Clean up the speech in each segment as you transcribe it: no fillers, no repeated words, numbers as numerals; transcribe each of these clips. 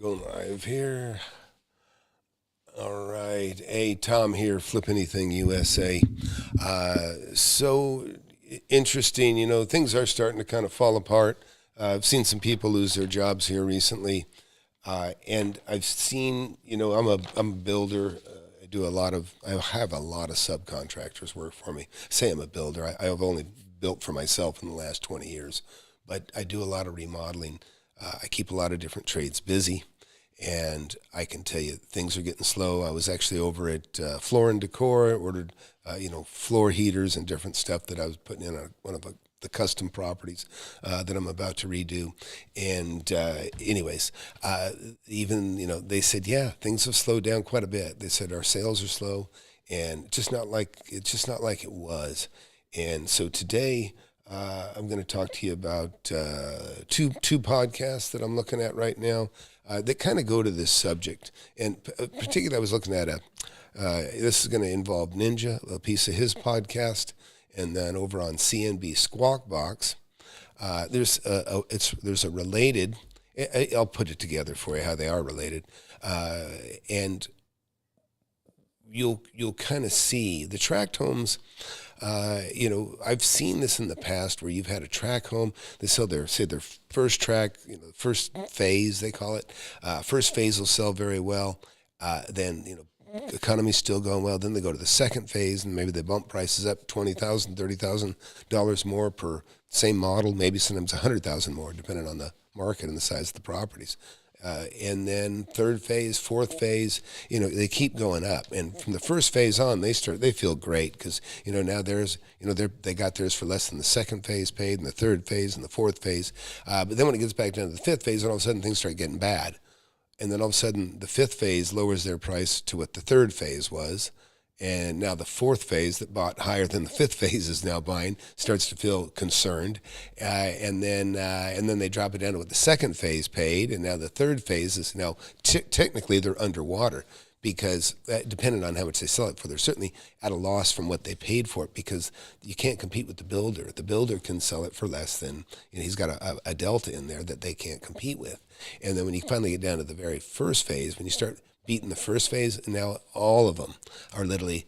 Going live here. All right. Hey, Tom here, FlipAnything USA. So interesting, things are starting to kind of fall apart. I've seen some people lose their jobs here recently. And I've seen, I'm a builder. I have a lot of subcontractors work for me. Say I'm a builder. I have only built for myself in the last 20 years, but I do a lot of remodeling. I keep a lot of different trades busy, and I can tell you things are getting slow. I was actually over at Floor and Decor, ordered, floor heaters and different stuff that I was putting in on one of the custom properties that I'm about to redo. And even, they said, yeah, things have slowed down quite a bit. They said our sales are slow, and it's just not like it was. And so today, I'm going to talk to you about two podcasts that I'm looking at right now that kind of go to this subject. And particularly, I was looking at this is going to involve Ninja, a piece of his podcast, and then over on CNBC Squawk Box, there's a related. I'll put it together for you how they are related, and you'll kind of see the tract homes. I've seen this in the past where you've had a tract home. They sell their first tract, first phase, they call it. First phase will sell very well. Then, the economy's still going well. Then they go to the second phase, and maybe they bump prices up $20,000, $30,000 more per same model, maybe sometimes $100,000 more, depending on the market and the size of the properties. And then third phase, fourth phase, they keep going up. And from the first phase on, they feel great because, now they got theirs for less than the second phase paid and the third phase and the fourth phase. But then when it gets back down to the fifth phase, all of a sudden things start getting bad. And then all of a sudden the fifth phase lowers their price to what the third phase was. And now the fourth phase that bought higher than the fifth phase is now buying starts to feel concerned, and then they drop it down to what the second phase paid, and now the third phase is now technically they're underwater because depending on how much they sell it for, they're certainly at a loss from what they paid for it because you can't compete with the builder. The builder can sell it for less than he's got a delta in there that they can't compete with, and then when you finally get down to the very first phase, when you start beaten the first phase, and now all of them are literally,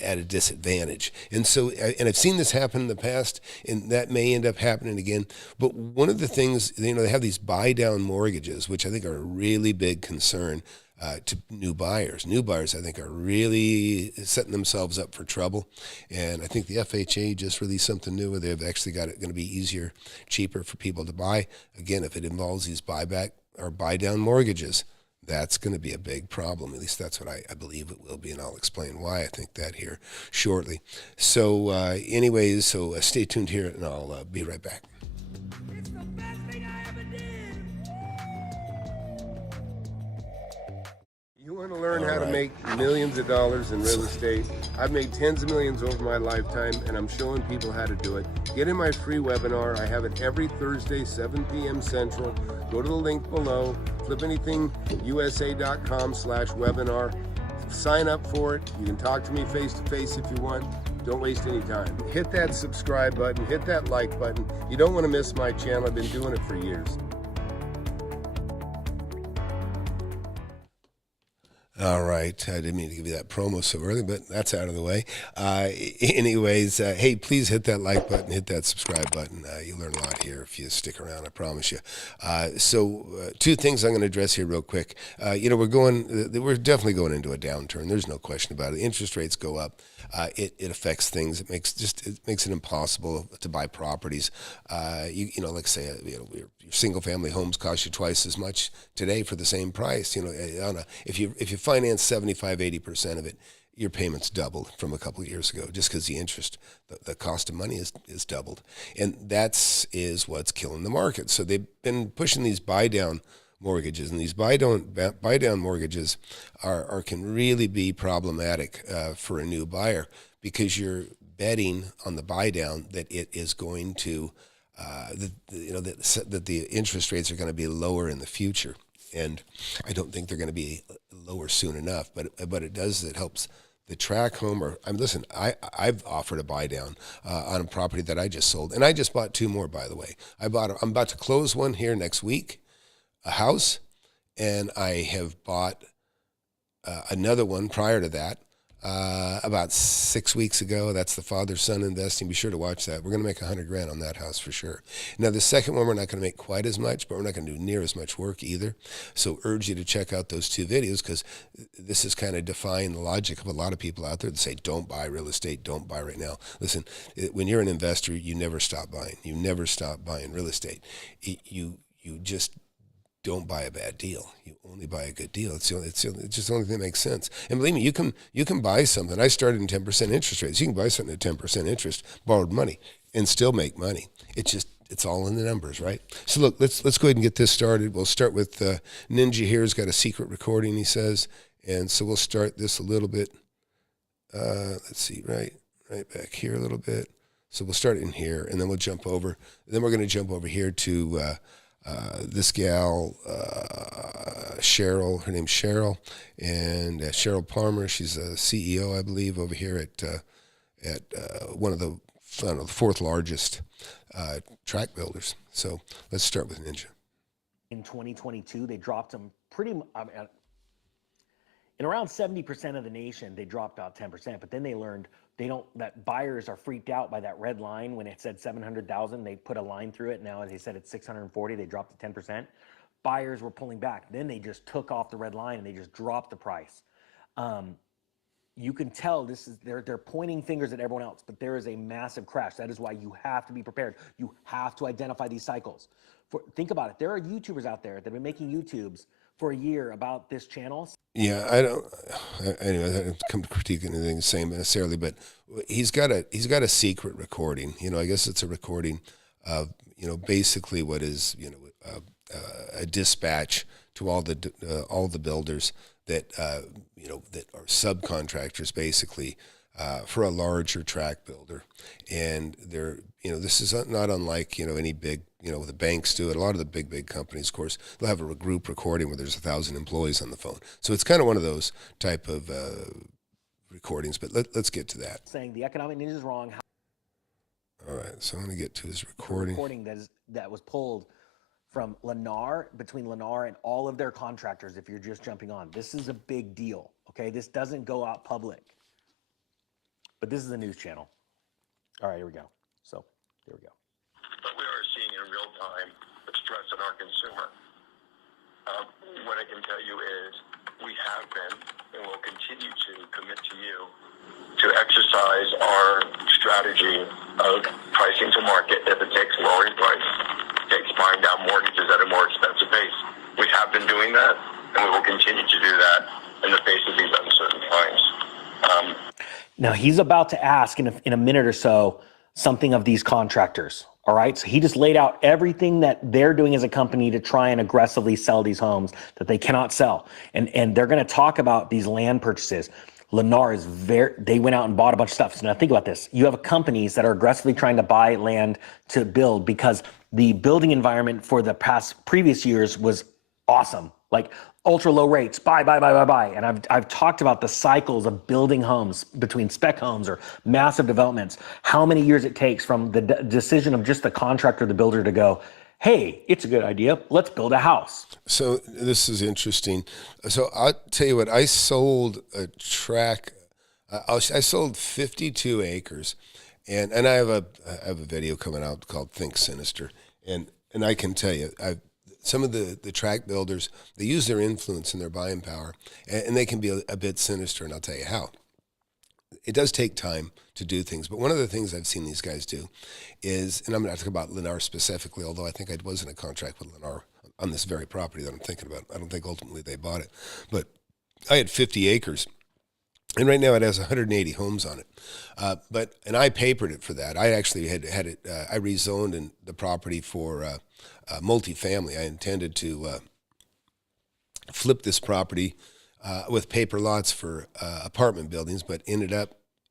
at a disadvantage. And so, and I've seen this happen in the past, and that may end up happening again. But one of the things, they have these buy-down mortgages, which I think are a really big concern to new buyers. New buyers, I think, are really setting themselves up for trouble. And I think the FHA just released something new where they've actually got it going to be easier, cheaper for people to buy. Again, if it involves these buyback or buy-down mortgages, that's going to be a big problem. At least that's what I believe it will be, and I'll explain why I think that here shortly. So stay tuned here, and I'll be right back. It's the best thing I ever did. You want to learn how to make millions of dollars in real estate? I've made tens of millions over my lifetime, and I'm showing people how to do it. Get in my free webinar. I have it every Thursday, 7 p.m. Central. Go to the link below, FlipAnythingUSA.com/webinar. Sign up for it. You can talk to me face to face if you want. Don't waste any time. Hit that subscribe button, hit that like button. You don't want to miss my channel. I've been doing it for years. All right. I didn't mean to give you that promo so early, but that's out of the way. Hey, please hit that like button, hit that subscribe button. You'll learn a lot here if you stick around, I promise you. Two things I'm going to address here real quick. We're definitely going into a downturn. There's no question about it. Interest rates go up. It affects things. It makes it impossible to buy properties. Like say, your single family homes cost you twice as much today for the same price. If you finance 75-80% of it, your payments doubled from a couple of years ago just because the cost of money is doubled, and is what's killing the market. So they've been pushing these buy down mortgages, and these buy down mortgages can really be problematic for a new buyer because you're betting on the buy down that it is going to that the interest rates are going to be lower in the future. And I don't think they're going to be lower soon enough, but it helps the tract home. I've offered a buy down on a property that I just sold, and I just bought two more, by the way. I'm about to close one here next week, a house, and I have bought another one prior to that about 6 weeks ago. That's the father-son investing. Be sure to watch that. We're going to make $100,000 on that house for sure. Now, the second one, we're not going to make quite as much, but we're not going to do near as much work either. So urge you to check out those two videos, because this is kind of defying the logic of a lot of people out there that say, don't buy real estate, don't buy right now. Listen, when you're an investor, you never stop buying. You never stop buying real estate. You just don't buy a bad deal. You only buy a good deal. It's just the only thing that makes sense. And believe me, you can buy something. I started in 10% interest rates. You can buy something at 10% interest, borrowed money, and still make money. It's all in the numbers, right? So look, let's go ahead and get this started. We'll start with Ninja here. Has got a secret recording, he says, and so we'll start this a little bit. Let's see, right back here a little bit. So we'll start in here, and then we'll jump over. And then we're going to jump over here to this gal, Sheryl. Her name's Sheryl, and Sheryl Palmer. She's a CEO, I believe, over here at one of the fourth largest tract builders. So let's start with Ninja. In 2022, they dropped them in around 70% of the nation. They dropped out 10%, but then they learned that buyers are freaked out by that red line. When it said 700,000, they put a line through it. Now they said it's 640, they dropped to 10%. Buyers were pulling back. Then they just took off the red line and they just dropped the price. You can tell they're pointing fingers at everyone else, but there is a massive crash. That is why you have to be prepared. You have to identify these cycles. Think about it. There are YouTubers out there that have been making YouTubes for a year about this channel. Yeah, anyway, I don't come to critique anything the same necessarily, but he's got a secret recording. I guess it's a recording of, basically what is, a dispatch to all the builders that, that are subcontractors basically, for a larger tract builder. And they're, this is not unlike, any big, the banks do it. A lot of the big companies, of course, they'll have a group recording where there's 1,000 employees on the phone. So it's kind of one of those type of recordings, but let's get to that. Saying the economic ninja is wrong. All right, so I'm going to get to his recording. That was pulled from Lennar, between Lennar and all of their contractors, if you're just jumping on. This is a big deal, okay? This doesn't go out public. But this is a news channel. All right, here we go. So, here we go. But we are seeing in real time the stress on our consumer. What I can tell you is we have been and will continue to commit to you to exercise our strategy of pricing to market. If it takes lowering price, takes buying down mortgages at a more expensive base. We have been doing that, and we will continue to do that in the face of these uncertain times. Now, he's about to ask in a minute or so something of these contractors, all right? So he just laid out everything that they're doing as a company to try and aggressively sell these homes that they cannot sell. And they're going to talk about these land purchases. Lennar they went out and bought a bunch of stuff. So now think about this. You have companies that are aggressively trying to buy land to build because the building environment for the previous years was awesome. Like ultra low rates, buy. And I've talked about the cycles of building homes between spec homes or massive developments, how many years it takes from the decision of just the contractor, the builder to go, hey, it's a good idea, let's build a house. So this is interesting. So I'll tell you what, I sold a tract, I sold 52 acres, and I have a video coming out called Think Sinister, and I can tell you, some of the tract builders, they use their influence and their buying power, and they can be a bit sinister, and I'll tell you how. It does take time to do things, but one of the things I've seen these guys do is, and I'm going to talk about Lennar specifically, although I think I was in a contract with Lennar on this very property that I'm thinking about. I don't think ultimately they bought it, but I had 50 acres, and right now it has 180 homes on it. And I papered it for that. I actually had it, I rezoned in the property for multifamily. I intended to flip this property with paper lots for apartment buildings, but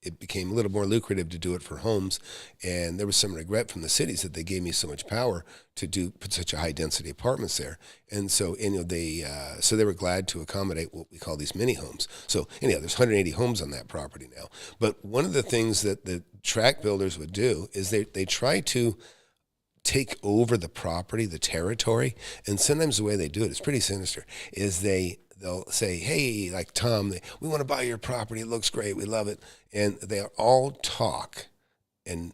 it became a little more lucrative to do it for homes, and there was some regret from the cities that they gave me so much power to put such a high density apartments there, and so they were glad to accommodate what we call these mini homes. So anyhow, there's 180 homes on that property now. But one of the things that the tract builders would do is they try to take over the property, the territory. And sometimes the way they do it is pretty sinister, is they'll say, hey, like Tom, we want to buy your property. It looks great. We love it. And they are all talk and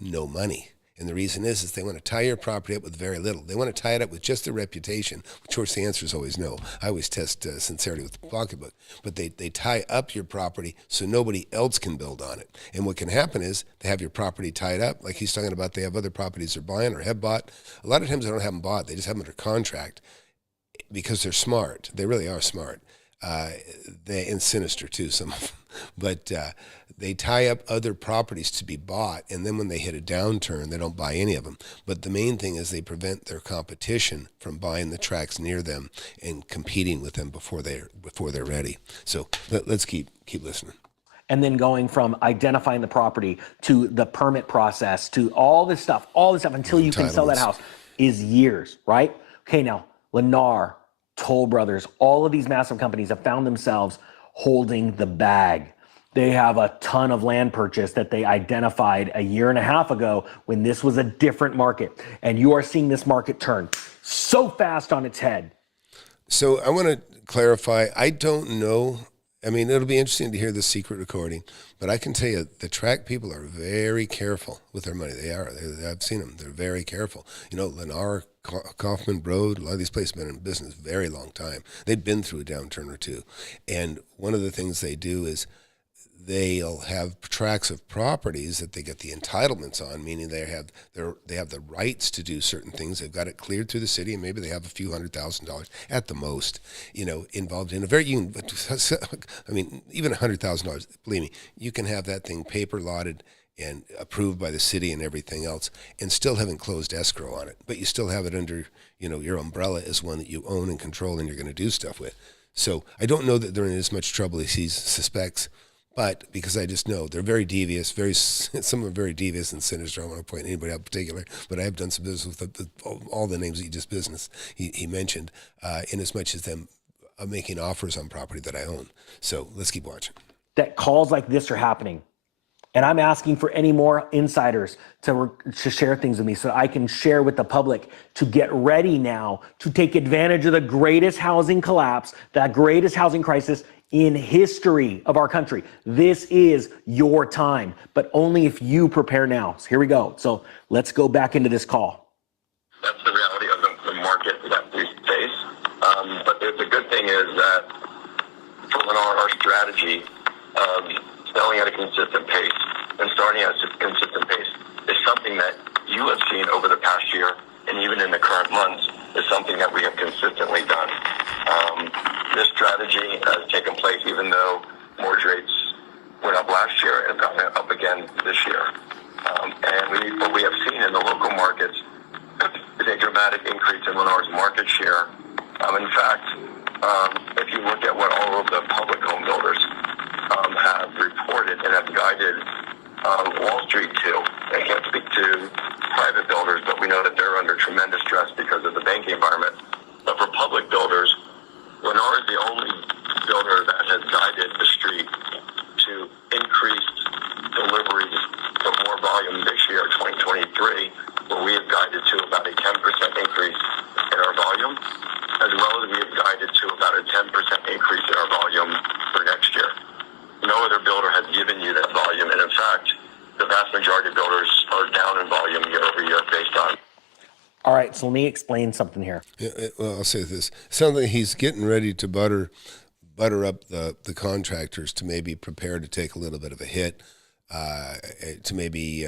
no money. And the reason is they want to tie your property up with very little. They want to tie it up with just their reputation, which of course the answer is always no. I always test sincerity with the pocketbook. But they tie up your property so nobody else can build on it. And what can happen is they have your property tied up, like he's talking about. They have other properties they're buying or have bought. A lot of times they don't have them bought. They just have them under contract because they're smart. They really are smart. And sinister too, some of them. But they tie up other properties to be bought, and then when they hit a downturn, they don't buy any of them. But the main thing is they prevent their competition from buying the tracts near them and competing with them before they're ready. So let's keep listening. And then going from identifying the property to the permit process to all this stuff until you can sell that house is years, right? Okay, now Lennar, Toll Brothers, all of these massive companies have found themselves holding the bag. They have a ton of land purchase that they identified a year and a half ago when this was a different market. And you are seeing this market turn so fast on its head. So I want to clarify, I don't know. I mean, it'll be interesting to hear the secret recording, but I can tell you the Tract people are very careful with their money. They are. I've seen them. They're very careful. You know, Lennar, Kaufman, Broad, a lot of these places have been in business a very long time. They've been through a downturn or two. And one of the things they do is they'll have tracts of properties that they get the entitlements on, meaning they have the rights to do certain things. They've got it cleared through the city, and maybe they have a few $100,000 at the most, involved in a very. Even $100,000. Believe me, you can have that thing paper lotted and approved by the city and everything else, and still haven't closed escrow on it. But you still have it under, your umbrella as one that you own and control, and you're going to do stuff with. So I don't know that they're in as much trouble as he suspects. But because I just know they're very devious, some are very devious and sinister. I don't want to point anybody out in particular, but I have done some business with all the names he mentioned, in as much as them making offers on property that I own. So let's keep watching. That calls like this are happening. And I'm asking for any more insiders to share things with me so that I can share with the public to get ready now to take advantage of the greatest housing collapse, that greatest housing crisis in history of our country. This is your time, but only if you prepare now. So here we go. So let's go back into this call. That's the reality of the market that we face. But the good thing is that for Lennar, our strategy of selling at a consistent pace and starting at a consistent pace is something that you have seen over the past year, and even in the current months, is something that we have consistently done. This strategy has taken place even though mortgage rates went up last year and have gone up again this year. What we have seen in the local markets is a dramatic increase in Lennar's market share. In fact, if you look at what all of the public home builders have reported and have guided Wall Street to, I can't speak to private builders, but we know that they're under tremendous stress because of the banking environment. But for public builders, Lennar is the only builder that has guided the street to increase deliveries for more volume this year, 2023, where we have guided to about a 10% increase in our volume, as well as we have guided to about a 10% increase in our volume for next year. No other builder has given you that volume, and in fact, the vast majority of builders are down in volume year over year based on. All right, so let me explain something here. Yeah, well, I'll say this. It sounds like he's getting ready to butter up the contractors to maybe prepare to take a little bit of a hit, to maybe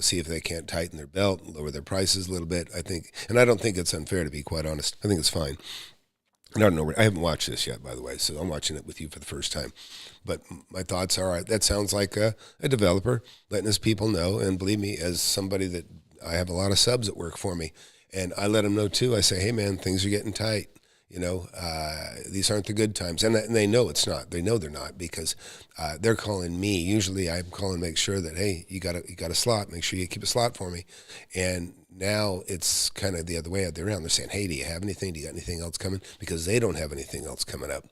see if they can't tighten their belt, lower their prices a little bit. I think, and I don't think it's unfair, to be quite honest. I think it's fine. And I don't know. I haven't watched this yet, by the way, so I'm watching it with you for the first time. But my thoughts are, that sounds like a developer letting his people know. And believe me, as somebody that I have a lot of subs that work for me, and I let them know too. I say, hey man, things are getting tight. These aren't the good times. And they know it's not. They know they're not, because they're calling me. Usually I'm calling to make sure that, hey, you got a slot. Make sure you keep a slot for me. And now it's kind of the other way out there around. They're saying, hey, do you have anything? Do you got anything else coming? Because they don't have anything else coming up.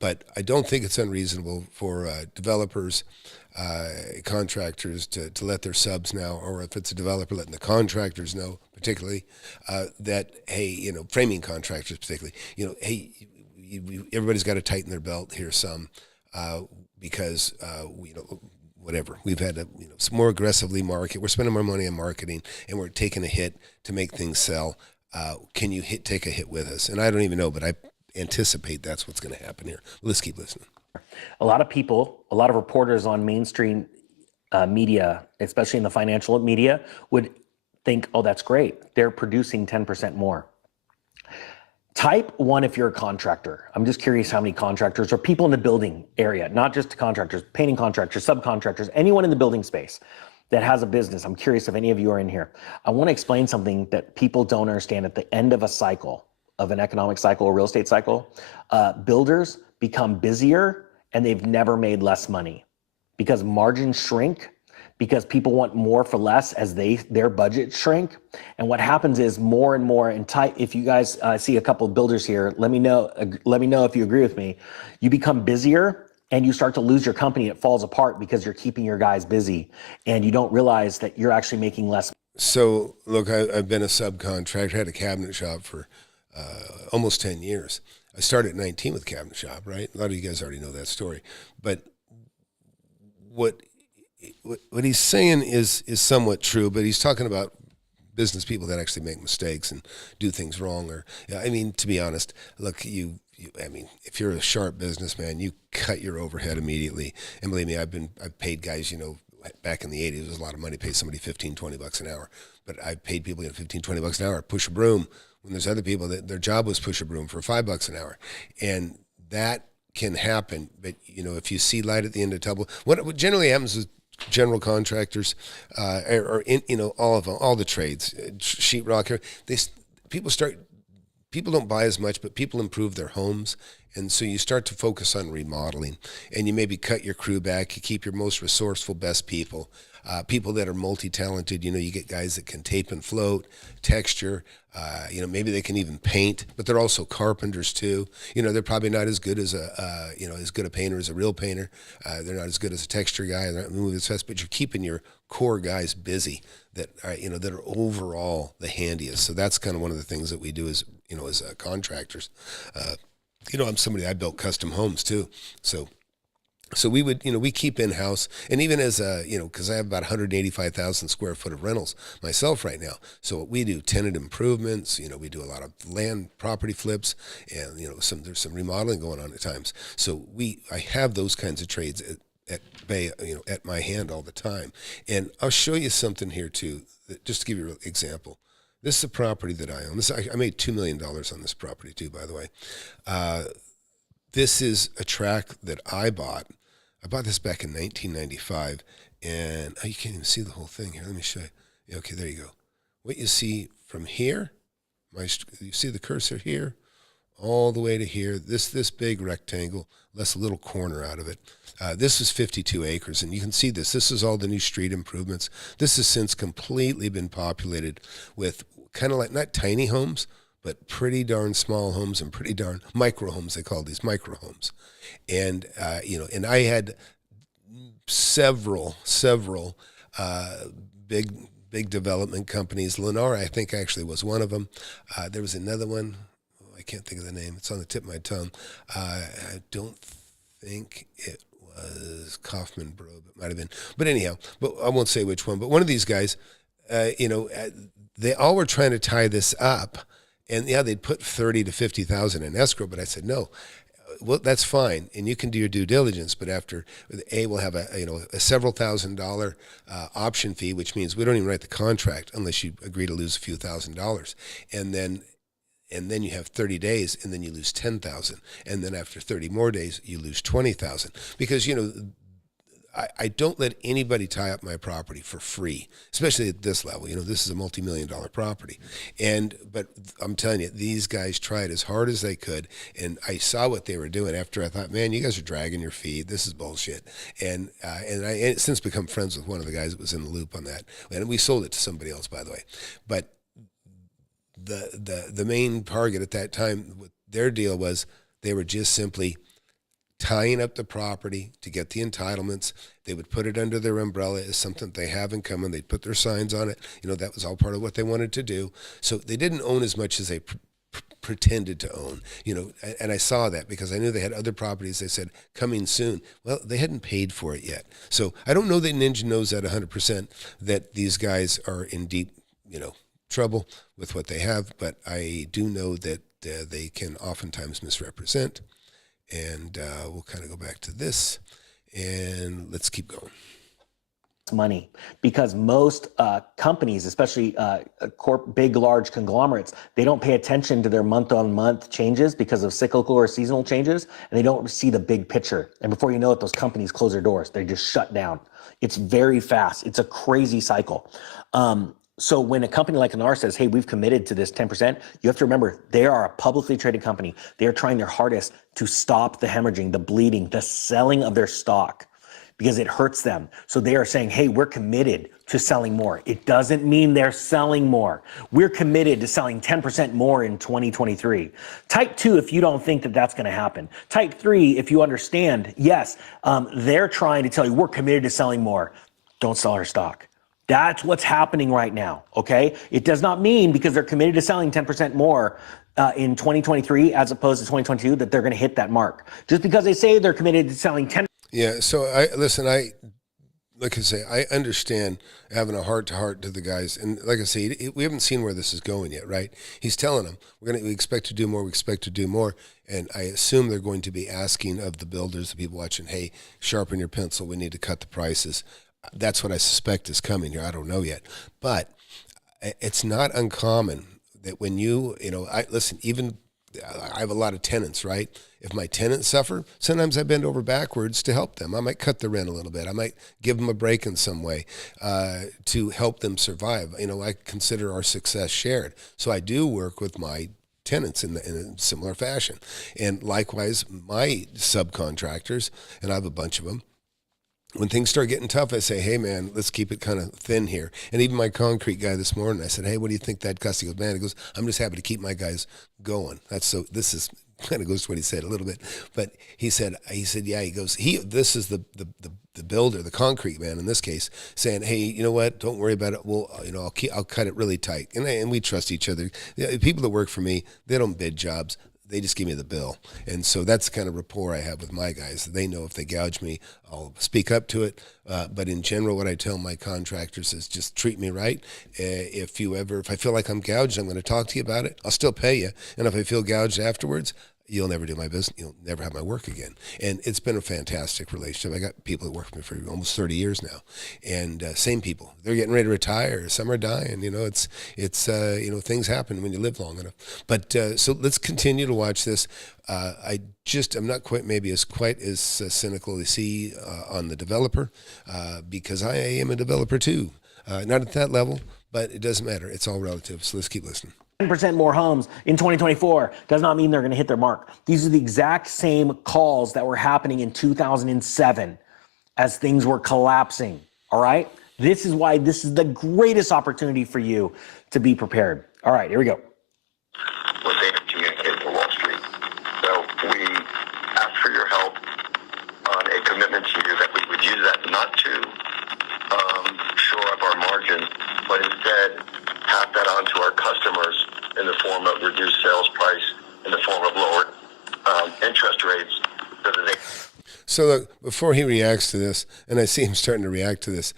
But I don't think it's unreasonable for developers, contractors to let their subs know, or if it's a developer, letting the contractors know, particularly, that, hey, framing contractors particularly, hey, everybody's got to tighten their belt here some, because, whatever. We've had to, more aggressively market. We're spending more money on marketing, and we're taking a hit to make things sell. Can you take a hit with us? And I don't even know, but I anticipate that's what's going to happen here. Let's keep listening. A lot of people, a lot of reporters on mainstream media, especially in the financial media, would think, oh, that's great. They're producing 10% more. Type 1 if you're a contractor. I'm just curious how many contractors or people in the building area, not just contractors, painting contractors, subcontractors, anyone in the building space that has a business. I'm curious if any of you are in here. I want to explain something that people don't understand. At the end of a cycle, of an economic cycle or real estate cycle, builders become busier and they've never made less money, because margins shrink, because people want more for less as their budget shrink. And what happens is more and more, and if you guys see a couple of builders here, let me know if you agree with me. You become busier and you start to lose your company. It falls apart because you're keeping your guys busy and you don't realize that you're actually making less. So look, I've been a subcontractor, had a cabinet shop for almost 10 years. I started at 19 with cabinet shop, right? A lot of you guys already know that story. But what he's saying is somewhat true, but he's talking about business people that actually make mistakes and do things wrong. Or, to be honest, look, if you're a sharp businessman, you cut your overhead immediately. And believe me, I've paid guys, back in the 80s, it was a lot of money to pay somebody $15-20 an hour. But I've paid people $15-20 an hour, push a broom, when there's other people that their job was push a broom for $5 an hour. And that can happen. But, if you see light at the end of the tunnel, what generally happens is general contractors, all of them, all the trades, sheetrock, people don't buy as much, but people improve their homes. And so you start to focus on remodeling, and you maybe cut your crew back. You keep your most resourceful, best people, people that are multi-talented. You get guys that can tape and float, texture, maybe they can even paint, but they're also carpenters too. They're probably not as good as as good a painter as a real painter. They're not as good as a texture guy. They're not moving as fast, but you're keeping your core guys busy that are, that are overall the handiest. So that's kind of one of the things that we do as contractors. I'm somebody, I built custom homes too. So we would, we keep in-house, and even as because I have about 185,000 square foot of rentals myself right now. So we do tenant improvements, we do a lot of land property flips, and, there's some remodeling going on at times. So I have those kinds of trades at my hand all the time. And I'll show you something here too, just to give you an example. This is a property that I own. I made $2 million on this property too, by the way. This is a tract that I bought. I bought this back in 1995, and you can't even see the whole thing here. Let me show you. Yeah, okay, there you go. What you see from here, you see the cursor here, all the way to here, this big rectangle, less a little corner out of it. This is 52 acres, and you can see this. This is all the new street improvements. This has since completely been populated with kind of like, not tiny homes, but pretty darn small homes and pretty darn micro homes. They call these micro homes. And, and I had several big development companies. Lennar, I think, actually was one of them. There was another one. I can't think of the name. It's on the tip of my tongue. I don't think it was Kaufman Bro, it might have been. But anyhow, but I won't say which one. But one of these guys, they all were trying to tie this up. And yeah, they'd put 30 to 50,000 in escrow, but I said, no, well, that's fine. And you can do your due diligence, but after we'll have a several $1,000 option fee, which means we don't even write the contract unless you agree to lose a few $1,000. And then you have 30 days, and then you lose 10,000. And then after 30 more days, you lose 20,000. Because, I don't let anybody tie up my property for free, especially at this level. This is a multi-million-dollar property. But I'm telling you, these guys tried as hard as they could, and I saw what they were doing after I thought, man, you guys are dragging your feet. This is bullshit. And I since become friends with one of the guys that was in the loop on that. And we sold it to somebody else, by the way. But the main target at that time, with their deal was they were just simply tying up the property to get the entitlements. They would put it under their umbrella as something they have in common. They'd put their signs on it. That was all part of what they wanted to do. So they didn't own as much as they pretended to own, and I saw that because I knew they had other properties. They said coming soon. Well, they hadn't paid for it yet. So I don't know that Ninja knows that 100% that these guys are in deep, trouble with what they have, but I do know that they can oftentimes misrepresent. And we'll kind of go back to this, and let's keep going. Money, because most companies, especially big, large conglomerates, they don't pay attention to their month-on-month changes because of cyclical or seasonal changes, and they don't see the big picture. And before you know it, those companies close their doors. They just shut down. It's very fast. It's a crazy cycle. So when a company like Lennar says, hey, we've committed to this 10%, you have to remember they are a publicly traded company. They are trying their hardest to stop the hemorrhaging, the bleeding, the selling of their stock because it hurts them. So they are saying, hey, we're committed to selling more. It doesn't mean they're selling more. We're committed to selling 10% more in 2023. Type 2, if you don't think that that's going to happen. Type 3, if you understand, yes, they're trying to tell you we're committed to selling more. Don't sell our stock. That's what's happening right now, okay? It does not mean because they're committed to selling 10% more in 2023 as opposed to 2022 that they're going to hit that mark. Just because they say they're committed to selling 10%. Yeah, so like I say, I understand having a heart-to-heart to the guys. And like I say, we haven't seen where this is going yet, right? He's telling them, we expect to do more, we expect to do more. And I assume they're going to be asking of the builders, the people watching, hey, sharpen your pencil, we need to cut the prices. That's what I suspect is coming here. I don't know yet. But it's not uncommon that when I have a lot of tenants, right? If my tenants suffer, sometimes I bend over backwards to help them. I might cut the rent a little bit. I might give them a break in some way to help them survive. I consider our success shared. So I do work with my tenants in a similar fashion. And likewise, my subcontractors, and I have a bunch of them, when things start getting tough, I say, hey, man, let's keep it kind of thin here. And even my concrete guy this morning, I said, hey, what do you think that costs? He goes, man, I'm just happy to keep my guys going. This is kind of goes to what he said a little bit. But he said, yeah, this is the builder, the concrete man in this case, saying, hey, you know what? Don't worry about it. I'll cut it really tight. And we trust each other. People that work for me, they don't bid jobs. They just give me the bill. And so that's the kind of rapport I have with my guys. They know if they gouge me, I'll speak up to it. But in general, what I tell my contractors is just treat me right. If I feel like I'm gouged, I'm going to talk to you about it. I'll still pay you. And if I feel gouged afterwards, you'll never do my business. You'll never have my work again. And it's been a fantastic relationship. I got people that work for me for almost 30 years now, and same people. They're getting ready to retire. Some are dying. It's things happen when you live long enough. But so let's continue to watch this. I'm not quite as cynical as he on the developer because I am a developer too. Not at that level, but it doesn't matter. It's all relative. So let's keep listening. 10% more homes in 2024 does not mean they're going to hit their mark. These are the exact same calls that were happening in 2007 as things were collapsing. All right. This is why this is the greatest opportunity for you to be prepared. All right, here we go. What they have communicated to Wall Street. So we ask for your help on a commitment to you that we would use that not to shore up our margin, but instead pass that on to our customers in the form of reduced sales price, in the form of lower interest rates. So look, before he reacts to this, and I see him starting to react to this,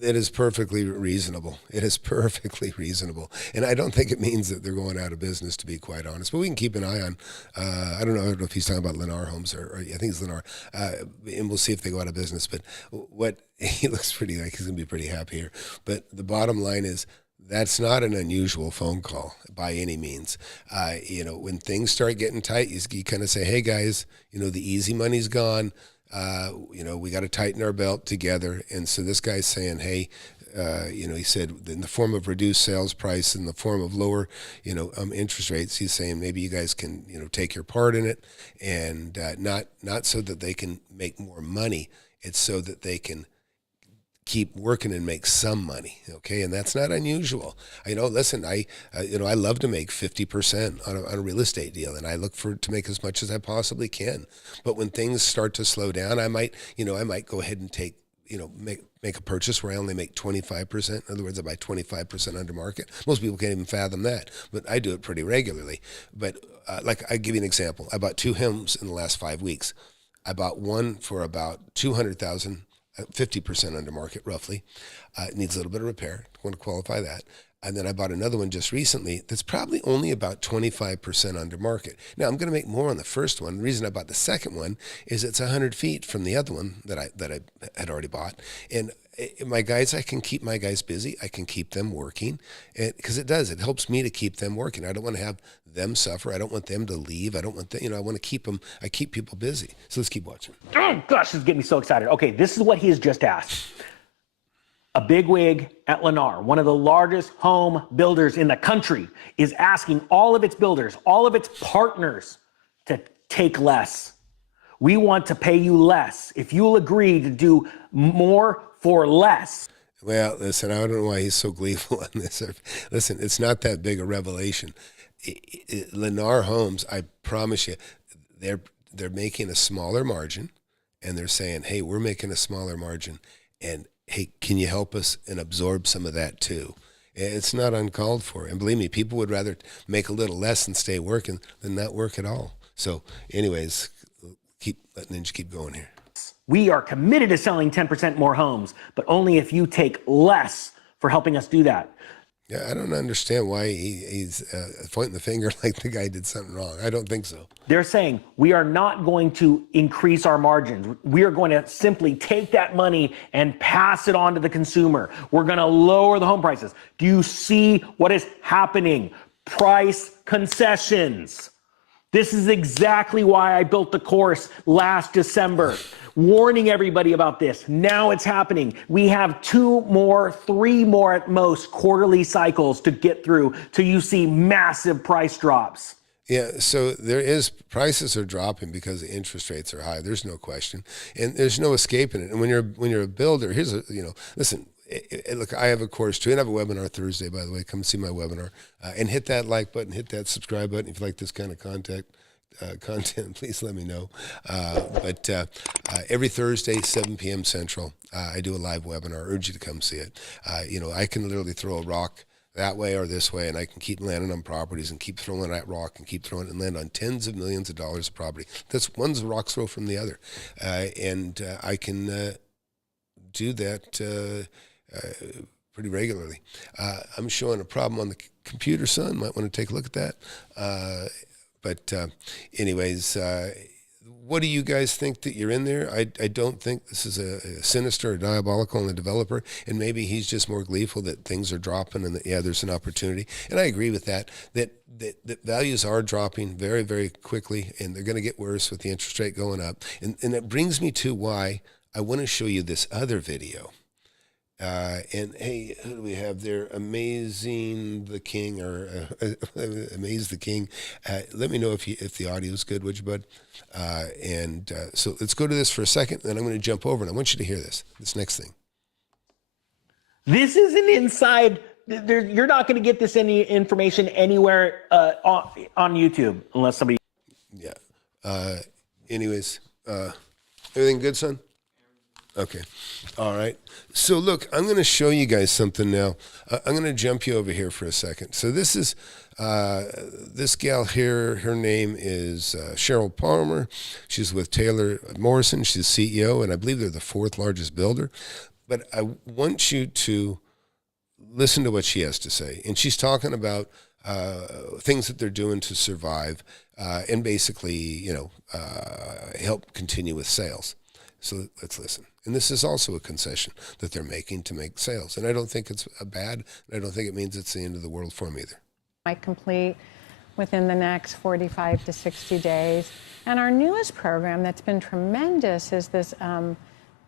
it is perfectly reasonable. It is perfectly reasonable. And I don't think it means that they're going out of business, to be quite honest. But we can keep an eye on, I don't know if he's talking about Lennar Homes, or I think it's Lennar, and we'll see if they go out of business. But he looks pretty like he's going to be pretty happy here. But the bottom line is, that's not an unusual phone call by any means. When things start getting tight, you kind of say, hey, guys, the easy money's gone. we got to tighten our belt together. And so this guy's saying, hey, he said in the form of reduced sales price, in the form of lower, interest rates, he's saying maybe you guys can, take your part in it, and not so that they can make more money. It's so that they can keep working and make some money. Okay. And that's not unusual. Listen, I love to make 50% on a real estate deal, and I look to make as much as I possibly can. But when things start to slow down, I might go ahead and take, make a purchase where I only make 25%. In other words, I buy 25% under market. Most people can't even fathom that, but I do it pretty regularly. But I give you an example. I bought 2 homes in the last 5 weeks. I bought one for about $200,000, 50% under market roughly. It needs a little bit of repair. I want to qualify that. And then I bought another one just recently that's probably only about 25% under market. Now I'm going to make more on the first one. The reason I bought the second one is it's 100 feet from the other one that I had already bought. And I can keep my guys busy. I can keep them working, because it helps me to keep them working. I don't want to have them suffer. I don't want them to leave. I don't want them, I want to keep them. I keep people busy. So let's keep watching. Oh gosh, this is getting me so excited. Okay, this is what he has just asked. A bigwig at Lennar, one of the largest home builders in the country, is asking all of its builders, all of its partners, to take less. We want to pay you less if you'll agree to do more for less. Well, listen, I don't know why he's so gleeful on this. Listen, it's not that big a revelation. Lennar Homes, I promise you, they're making a smaller margin, and they're saying, hey, we're making a smaller margin, and hey, can you help us and absorb some of that too? It's not uncalled for. And believe me, people would rather make a little less and stay working than not work at all. So anyways, let Ninja keep going here. We are committed to selling 10% more homes, but only if you take less for helping us do that. Yeah, I don't understand why he's pointing the finger like the guy did something wrong. I don't think so. They're saying we are not going to increase our margins. We are going to simply take that money and pass it on to the consumer. We're going to lower the home prices. Do you see what is happening? Price concessions. This is exactly why I built the course last December, warning everybody about this. Now it's happening. We have 2 more, 3 more at most quarterly cycles to get through till you see massive price drops. Yeah, so prices are dropping because the interest rates are high. There's no question, and there's no escaping it. And when you're a builder, listen. Look, I have a course too, and I have a webinar Thursday, by the way. Come see my webinar, and hit that like button, hit that subscribe button. If you like this kind of content, please let me know. But every Thursday, 7 p.m. Central, I do a live webinar. I urge you to come see it. I can literally throw a rock that way or this way, and I can keep landing on properties and keep throwing that rock and keep throwing it and land on tens of millions of dollars of property. That's one's a rock throw from the other. And I can do that pretty regularly. I'm showing a problem on the computer, son. Might want to take a look at that. But anyways, what do you guys think that you're in there? I don't think this is a sinister or diabolical on the developer, and maybe he's just more gleeful that things are dropping and that, yeah, there's an opportunity. And I agree with that values are dropping very, very quickly, and they're going to get worse with the interest rate going up. And it brings me to why I want to show you this other video. And hey, who do we have there? Amazing the King, or Amaze the King. Let me know if the audio is good, would you, bud? So let's go to this for a second, then I'm going to jump over, and I want you to hear this next thing. This is an inside. You're not going to get this any information anywhere on YouTube unless somebody. Yeah. Anyways, everything good, son? Okay. All right. So look, I'm going to show you guys something now. I'm going to jump you over here for a second. So this is this gal here. Her name is Sheryl Palmer. She's with Taylor Morrison. She's CEO, and I believe they're the 4th largest builder. But I want you to listen to what she has to say. And she's talking about things that they're doing to survive and basically, help continue with sales. So let's listen. And this is also a concession that they're making to make sales. And I don't think it's bad. And I don't think it means it's the end of the world for them either. My complete within the next 45 to 60 days. And our newest program that's been tremendous is this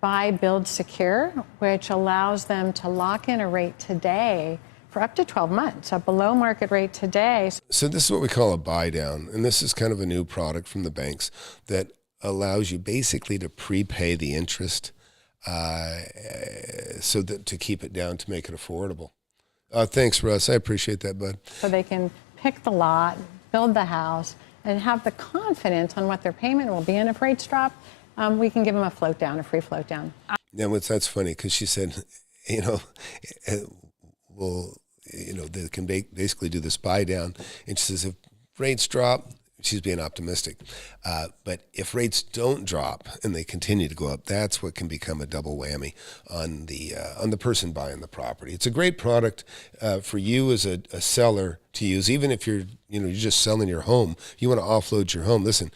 Buy, Build, Secure, which allows them to lock in a rate today for up to 12 months, a below market rate today. So this is what we call a buy down, and this is kind of a new product from the banks that allows you basically to prepay the interest so that to keep it down to make it affordable. Thanks, Russ. I appreciate that, bud. So they can pick the lot, build the house, and have the confidence on what their payment will be. And if rates drop, we can give them a float down, a free float down. Yeah, that's funny because she said, well, they can basically do this buy down. And she says if rates drop, she's being optimistic. But if rates don't drop and they continue to go up, that's what can become a double whammy on the person buying the property. It's a great product for you as a seller to use, even if you're just selling your home. You want to offload your home. Listen,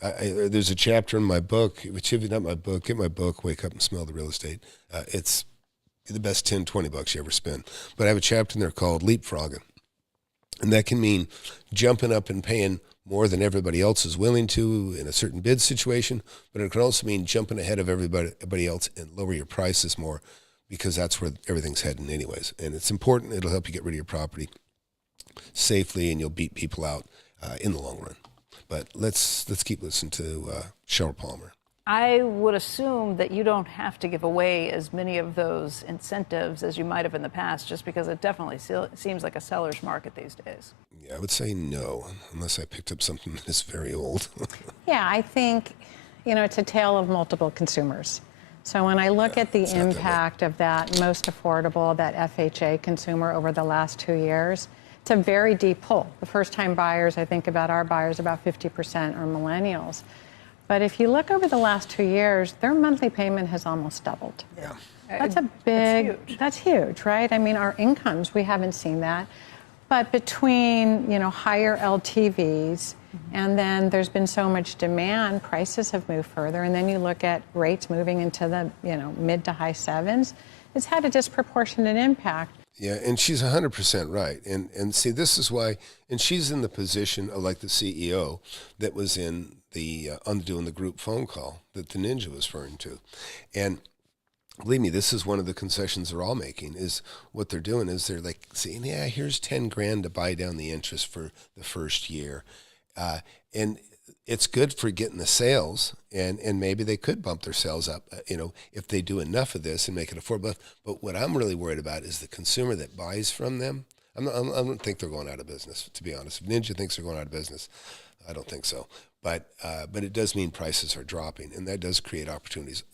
there's a chapter in my book, which if you're not my book, get my book, Wake Up and Smell the Real Estate. It's the best $10-20 you ever spend. But I have a chapter in there called Leapfrogging. And that can mean jumping up and paying more than everybody else is willing to in a certain bid situation, but it can also mean jumping ahead of everybody else and lower your prices more because that's where everything's heading anyways. And it's important. It'll help you get rid of your property safely, and you'll beat people out in the long run. But let's keep listening to Sheryl Palmer. I would assume that you don't have to give away as many of those incentives as you might have in the past, just because it definitely seems like a seller's market these days. Yeah, I would say no, unless I picked up something that is very old. Yeah, I think, it's a tale of multiple consumers. So when I look at the impact of that most affordable, that FHA consumer over the last 2 years, it's a very deep pull. The first-time buyers, I think about our buyers, about 50% are millennials. But if you look over the last 2 years, their monthly payment has almost doubled. Yeah. That's huge, right? I mean, our incomes, we haven't seen that. But between, higher LTVs, and then there's been so much demand, prices have moved further. And then you look at rates moving into the, mid to high sevens. It's had a disproportionate impact. Yeah, and she's 100% right. And see, this is why, and she's in the position of like the CEO that was in the doing the group phone call that the ninja was referring to. And believe me, this is one of the concessions they're all making, is what they're doing is they're like saying, yeah, here's 10 grand to buy down the interest for the first year. And it's good for getting the sales, and maybe they could bump their sales up, if they do enough of this and make it affordable. But what I'm really worried about is the consumer that buys from them. I don't think they're going out of business, to be honest. If Ninja thinks they're going out of business, I don't think so. But it does mean prices are dropping, and that does create opportunities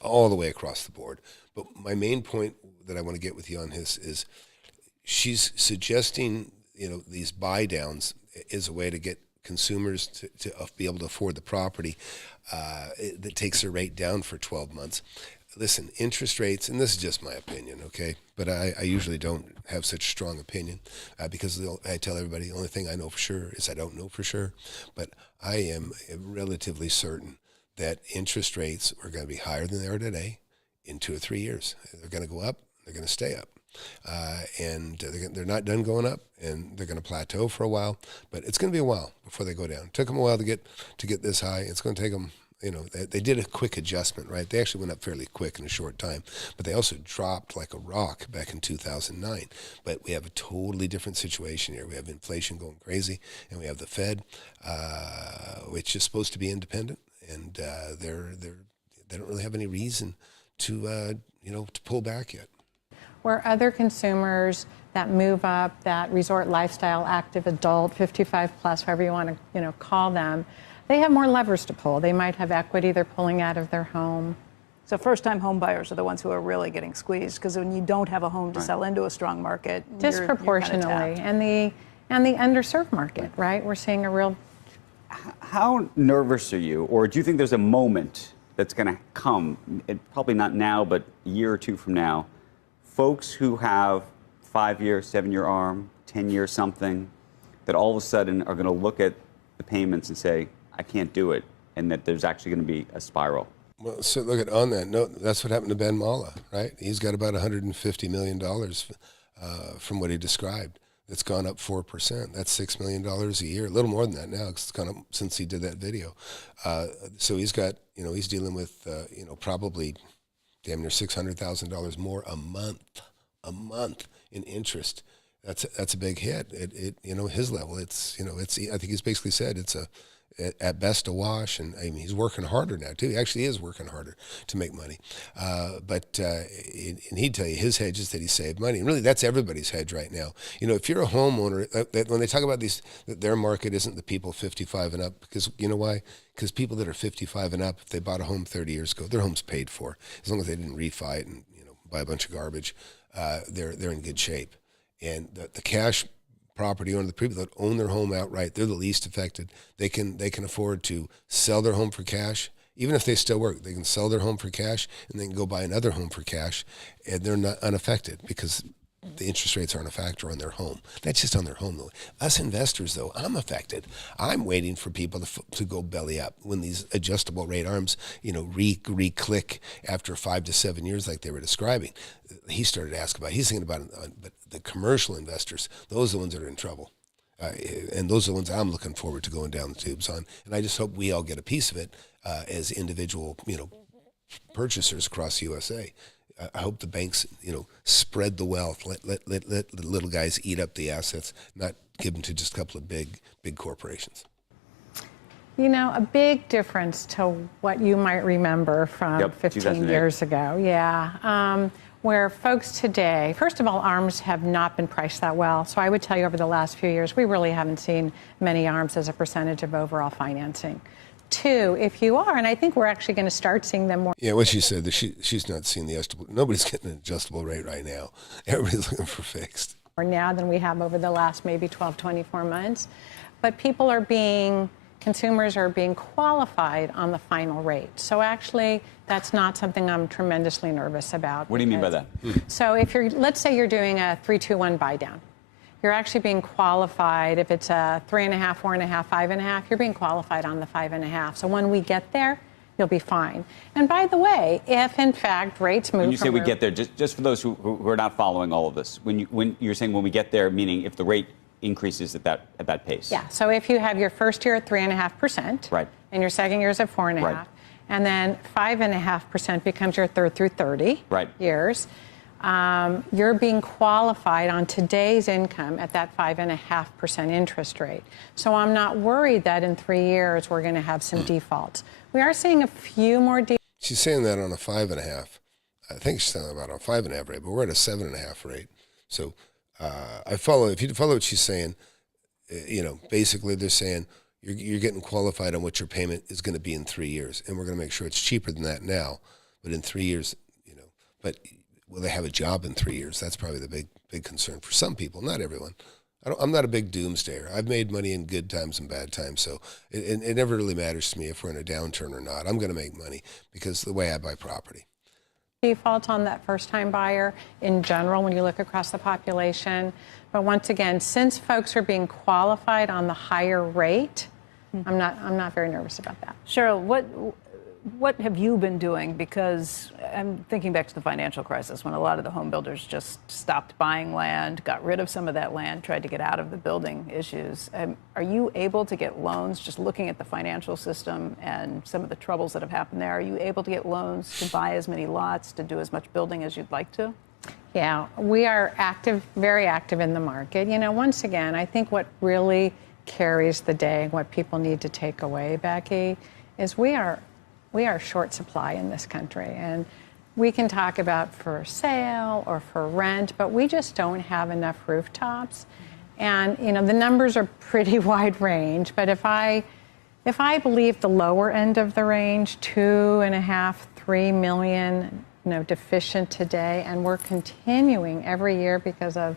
all the way across the board. But my main point that I want to get with you on this is she's suggesting, these buy downs is a way to get consumers to be able to afford the property that takes their rate down for 12 months. Listen, interest rates, and this is just my opinion, okay? But I usually don't have such a strong opinion because I tell everybody the only thing I know for sure is I don't know for sure. But I am relatively certain that interest rates are going to be higher than they are today in 2 or 3 years. They're going to go up. They're going to stay up. And they're not done going up, and they're going to plateau for a while. But it's going to be a while before they go down. It took them a while to get this high. It's going to take them, they did a quick adjustment, right? They actually went up fairly quick in a short time. But they also dropped like a rock back in 2009. But we have a totally different situation here. We have inflation going crazy, and we have the Fed, which is supposed to be independent. And they don't really have any reason to pull back yet. Where other consumers that move up, that resort lifestyle, active adult, 55 plus, however you want to call them, they have more levers to pull. They might have equity they're pulling out of their home. So first-time home buyers are the ones who are really getting squeezed, because when you don't have a home to sell into a strong market, disproportionately, you're and the underserved market, right? We're seeing a real. How nervous are you, or do you think there's a moment that's going to come, probably not now, but a year or two from now, folks who have 5-year, 7-year ARM, 10-year something, that all of a sudden are going to look at the payments and say, I can't do it, and that there's actually going to be a spiral? Well, so look at on that note, that's what happened to Ben Malla, right? He's got about $150 million from what he described. that's gone up 4%. That's $6 million a year, a little more than that now, 'cause it's gone up since he did that video. So he's got, he's dealing with, probably damn near $600,000 more a month in interest. That's a big hit. His level, I think he's basically said it's at best a wash, and I mean he's working harder now too. He actually is working harder to make money, and he'd tell you his hedge is that he saved money. And really, that's everybody's hedge right now. If you're a homeowner, when they talk about that their market isn't the people 55 and up, because you know why? Because people that are 55 and up, if they bought a home 30 years ago, their home's paid for as long as they didn't refi it and buy a bunch of garbage. They're in good shape, and the cash property owner, the people that own their home outright, they're the least affected. They can afford to sell their home for cash. Even if they still work, they can sell their home for cash and they can go buy another home for cash, and they're not unaffected because the interest rates aren't a factor on their home. That's just on their home, though. Us investors, though, I'm affected. I'm waiting for people to go belly up when these adjustable rate arms, re-click after 5 to 7 years, like they were describing. He started to ask about. He's thinking about it, but the commercial investors, those are the ones that are in trouble, and those are the ones I'm looking forward to going down the tubes on. And I just hope we all get a piece of it as individual, purchasers across the USA. I hope the banks, spread the wealth, let the little guys eat up the assets, not give them to just a couple of big corporations. A big difference to what you might remember from 15 years ago. Yeah. Where folks today, first of all, ARMs have not been priced that well. So I would tell you over the last few years, we really haven't seen many ARMs as a percentage of overall financing. Two, if you are, and I think we're actually going to start seeing them more. Yeah, what she said, that she's not seeing the adjustable. Nobody's getting an adjustable rate right now. Everybody's looking for fixed. More now than we have over the last maybe 12, 24 months. But consumers are being qualified on the final rate. So actually, that's not something I'm tremendously nervous about. What do you mean by that? So let's say you're doing a 3-2-1 buy down. You're actually being qualified. If it's a 3.5, 4.5, 5.5, you're being qualified on the 5.5. So when we get there, you'll be fine. And by the way, if in fact rates move, when you say we get there, just for those who are not following all of this, when you're saying when we get there, meaning if the rate increases at that pace. Yeah. So if you have your first year at 3.5%, right, and your second year is at 4.5, right, and then 5.5% becomes your third through 30 years. You're being qualified on today's income at that 5.5% interest rate. So I'm not worried that in 3 years we're going to have some defaults. We are seeing a few more defaults. She's saying that on a 5.5. I think she's saying about a 5.5 rate, but we're at a 7.5 rate. So if you follow what she's saying, basically they're saying you're getting qualified on what your payment is going to be in 3 years, and we're going to make sure it's cheaper than that now, but in 3 years, but will they have a job in 3 years? That's probably the big concern for some people, not everyone. I'm not a big doomsdayer. I've made money in good times and bad times, so it never really matters to me if we're in a downturn or not. I'm going to make money because the way I buy property. Default on that first-time buyer in general when you look across the population. But once again, since folks are being qualified on the higher rate, I'm not very nervous about that. Sheryl, what have you been doing? Because I'm thinking back to the financial crisis when a lot of the home builders just stopped buying land, got rid of some of that land, tried to get out of the building issues. Are you able to get loans, just looking at the financial system and some of the troubles that have happened there? Are you able to get loans to buy as many lots, to do as much building as you'd like to? Yeah, we are active, very active in the market. Once again, I think what really carries the day, what people need to take away, Becky, is we are short supply in this country, and we can talk about for sale or for rent, but we just don't have enough rooftops. And the numbers are pretty wide range, but if I believe the lower end of the range, 2.5, 3 million deficient today, and we're continuing every year because of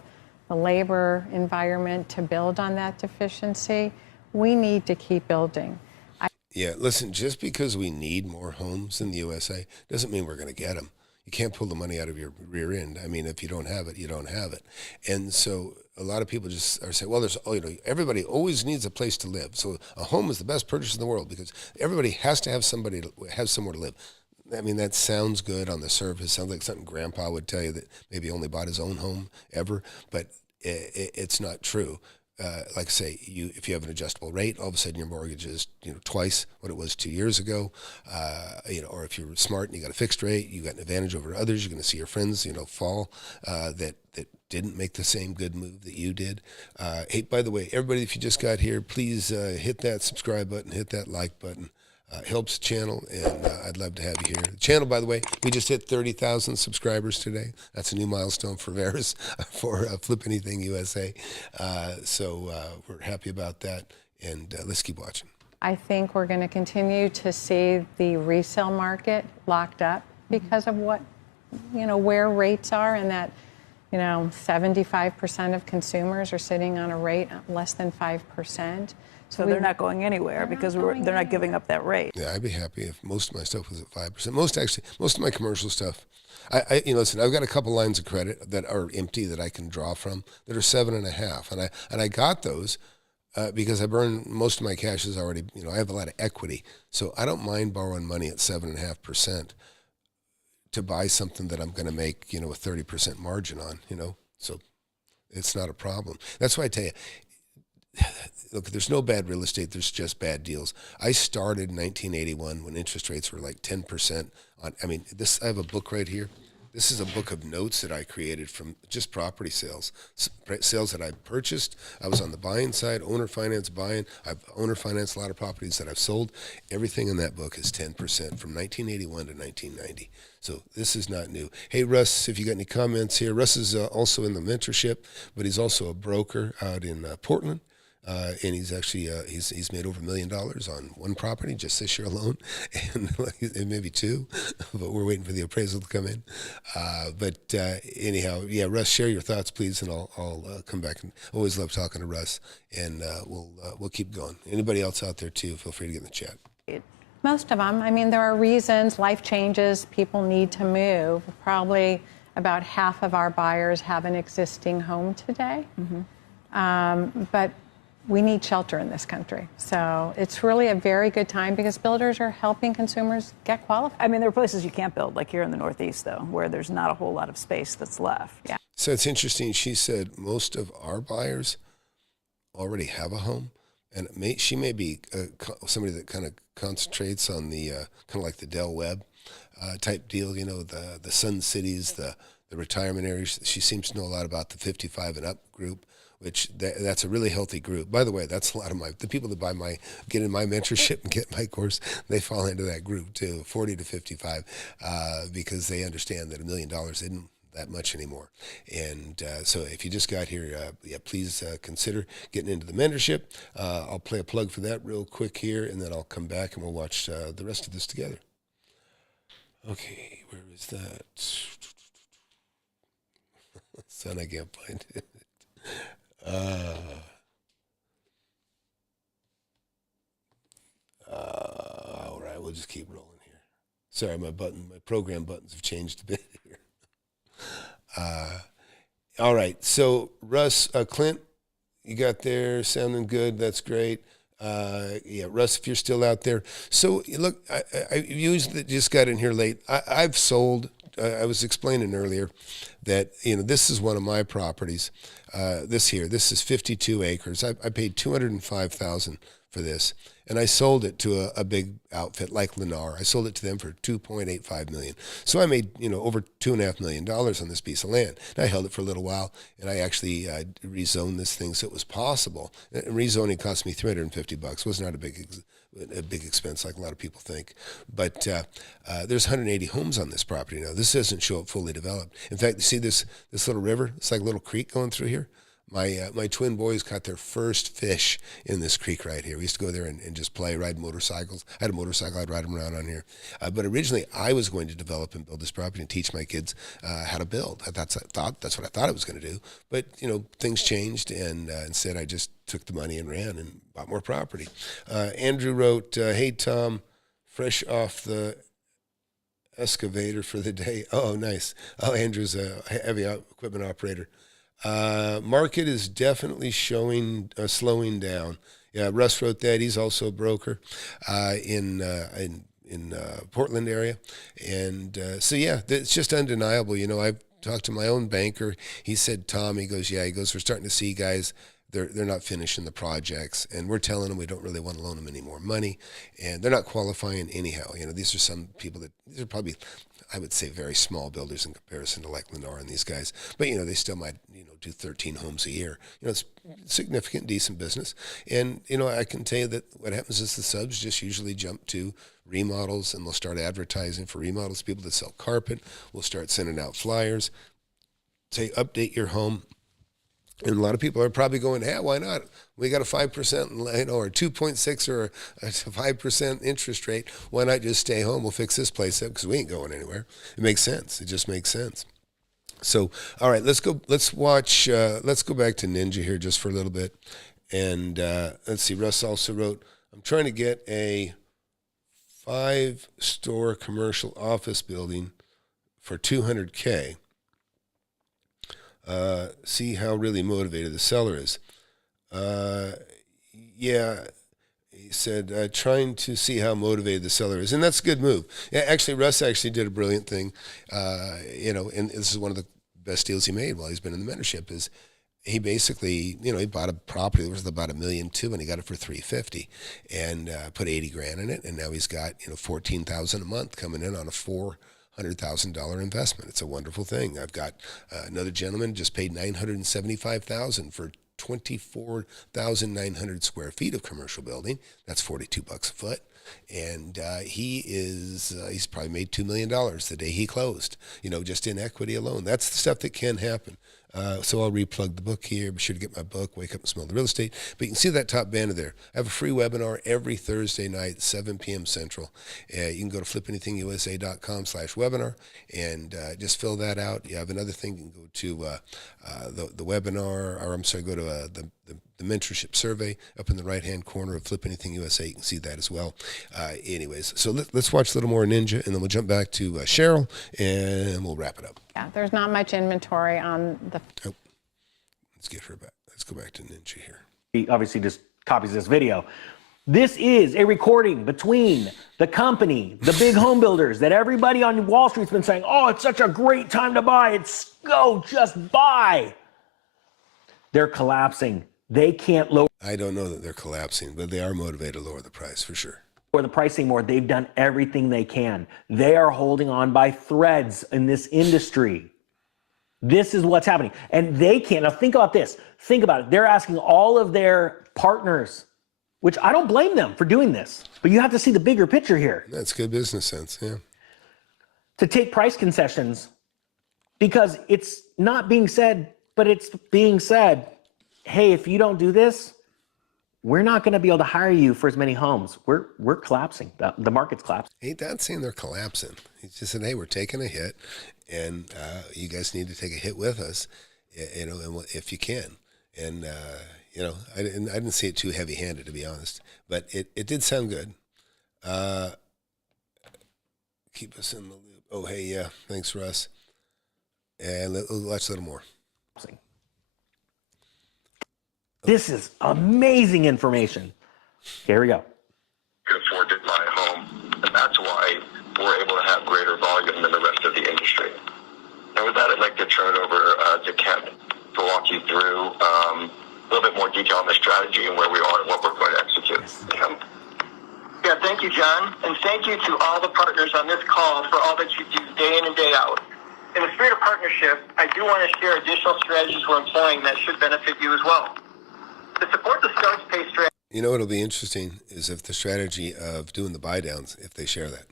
the labor environment to build on that deficiency, we need to keep building. Yeah, listen, just because we need more homes in the USA doesn't mean we're going to get them. You can't pull the money out of your rear end. I mean, if you don't have it, you don't have it. And so a lot of people just are saying, well, everybody always needs a place to live. So a home is the best purchase in the world because everybody has to have somewhere to live. I mean, that sounds good on the surface. Sounds like something Grandpa would tell you that maybe only bought his own home ever. But it's not true. Like I say, if you have an adjustable rate, all of a sudden your mortgage is twice what it was 2 years ago. Or if you're smart and you got a fixed rate, you got an advantage over others. You're going to see your friends fall that didn't make the same good move that you did. Hey, by the way, everybody, if you just got here, please hit that subscribe button, hit that like button. Helps the channel, and I'd love to have you here. The channel, by the way, we just hit 30,000 subscribers today. That's a new milestone for Veris, for FlipAnything USA. So we're happy about that, and let's keep watching. I think we're going to continue to see the resale market locked up because of what, where rates are, and that, 75% of consumers are sitting on a rate less than 5%. So they're not going anywhere because they're not giving up that rate. Yeah, I'd be happy if most of my stuff was at 5%. Most of my commercial stuff, listen, I've got a couple lines of credit that are empty that I can draw from that are 7.5, and I got those because I burn most of my cash is already, I have a lot of equity, so I don't mind borrowing money at 7.5% to buy something that I'm going to make, a 30% margin on, so it's not a problem. That's why I tell you. Look, there's no bad real estate. There's just bad deals. I started in 1981 when interest rates were like 10% on. I have a book right here. This is a book of notes that I created from just property sales that I purchased. I was on the buying side, owner finance buying. I've owner financed a lot of properties that I've sold. Everything in that book is 10% from 1981 to 1990. So this is not new. Hey, Russ, if you got any comments here. Russ is also in the mentorship, but he's also a broker out in Portland. And he's actually he's made over $1 million on one property just this year alone, and maybe two, but we're waiting for the appraisal to come in. Anyhow, yeah, Russ, share your thoughts, please, and I'll come back. And always love talking to Russ, and we'll keep going. Anybody else out there too? Feel free to get in the chat. Most of them. There are reasons, life changes, people need to move. Probably about half of our buyers have an existing home today, but we need shelter in this country. So it's really a very good time because builders are helping consumers get qualified. There are places you can't build, like here in the Northeast, though, where there's not a whole lot of space that's left. Yeah. So it's interesting. She said most of our buyers already have a home, and she may be somebody that kind of concentrates on the kind of like the Del Webb type deal, the Sun Cities, the retirement areas. She seems to know a lot about the 55 and up group, which that's a really healthy group. By the way, that's a lot of the people that get in my mentorship and get my course, they fall into that group too, 40 to 55, because they understand that $1 million isn't that much anymore. And so if you just got here, please consider getting into the mentorship. I'll play a plug for that real quick here, and then I'll come back and we'll watch the rest of this together. Okay, where is that? Son, I can't find it. All right, we'll just keep rolling here. Sorry, my program buttons have changed a bit here. All right, so Russ, Clint, you got there, sounding good. That's great. Russ, if you're still out there. So look, I just got in here late. I've sold. I was explaining earlier that this is one of my properties. This is 52 acres. I paid $205,000 for this, and I sold it to a big outfit like Lennar. I sold it to them for $2.85 million. So I made over $2.5 million on this piece of land. And I held it for a little while, and I actually rezoned this thing so it was possible. And rezoning cost me $350. It was not a big expense like a lot of people think. But there's 180 homes on this property now. This doesn't show up fully developed. In fact, you see this little river? It's like a little creek going through here. My twin boys caught their first fish in this creek right here. We used to go there and just play, ride motorcycles. I had a motorcycle. I'd ride them around on here. But originally, I was going to develop and build this property and teach my kids how to build. That's what I thought I was going to do. But, things changed, and instead I just took the money and ran and bought more property. Andrew wrote, hey, Tom, fresh off the excavator for the day. Oh, nice. Oh, Andrew's a heavy equipment operator. Market is definitely slowing down. Yeah, Russ wrote that. He's also a broker in Portland area, and so yeah, it's just undeniable. talked to my own banker. He said, Tom, he goes, we're starting to see guys, they're not finishing the projects, and we're telling them we don't really want to loan them any more money, and they're not qualifying anyhow. These are some people these are probably, I would say, very small builders in comparison to like Lennar and these guys, but they still might do 13 homes a year. It's significant, decent business, and I can tell you that what happens is the subs just usually jump to remodels, and they'll start advertising for remodels. People that sell carpet will start sending out flyers, say update your home. And a lot of people are probably going, "Yeah, why not? We got a 5%, or 2.6 or a 5% interest rate. Why not just stay home? We'll fix this place up because we ain't going anywhere." It makes sense. It just makes sense. So, all right, let's go. Let's watch. Let's go back to Ninja here just for a little bit, and let's see. Russ also wrote, "I'm trying to get a 5-store commercial office building for $200K. See how really motivated the seller is." Yeah, he said, trying to see how motivated the seller is. And that's a good move. Yeah, actually, Russ actually did a brilliant thing, and this is one of the best deals he made while he's been in the mentorship is he basically, he bought a property that was about $1.2 million, and he got it for $350 and put $80,000 in it. And now he's got, $14,000 a month coming in on a $400,000 investment. It's a wonderful thing. I've got another gentleman just paid $975,000 for 24,900 square feet of commercial building. That's $42 a foot. And he's probably made $2 million the day he closed, just in equity alone. That's the stuff that can happen. So I'll replug the book here. Be sure to get my book, Wake Up and Smell the Real Estate. But you can see that top banner there. I have a free webinar every Thursday night, 7 p.m. Central. You can go to FlipAnythingUSA.com/webinar and just fill that out. You have another thing. You can go to the webinar, or go to the mentorship survey up in the right-hand corner of Flip Anything USA. You can see that as well. Anyways, so let's watch a little more Ninja, and then we'll jump back to Sheryl, and we'll wrap it up. Yeah, there's not much inventory on the... Oh, let's get her back. Let's go back to Ninja here. He obviously just copies this video. This is a recording between the company, the big home builders that everybody on Wall Street's been saying, "Oh, it's such a great time to buy. Just buy." They're collapsing. They can't lower. I don't know that they're collapsing, but they are motivated to lower the price for sure. Or the pricing more. They've done everything they can. They are holding on by threads in this industry. This is what's happening. And they can't. Now think about this. Think about it. They're asking all of their partners, which I don't blame them for doing this, but you have to see the bigger picture here. That's good business sense, yeah. To take price concessions, because it's not being said, but it's being said, hey, if you don't do this, we're not going to be able to hire you for as many homes. We're collapsing. The market's collapsing. He's not saying they're collapsing. He's just saying, hey, we're taking a hit, and you guys need to take a hit with us, and if you can. And I didn't see it too heavy-handed, to be honest, but it did sound good. Keep us in the loop. Oh, hey, yeah, thanks, Russ. And let's watch a little more. This is amazing information. Here we go. Can afford to buy a home, and that's why we're able to have greater volume than the rest of the industry. And with that, I'd like to turn it over to Ken to walk you through a little bit more detail on the strategy and where we are and what we're going to execute. Ken? Yeah, thank you, John, and thank you to all the partners on this call for all that you do day in and day out. In the spirit of partnership, I do want to share additional strategies we're employing that should benefit you as well. To support the Scout's Pay strategy, What'll be interesting is if the strategy of doing the buy downs, if they share that.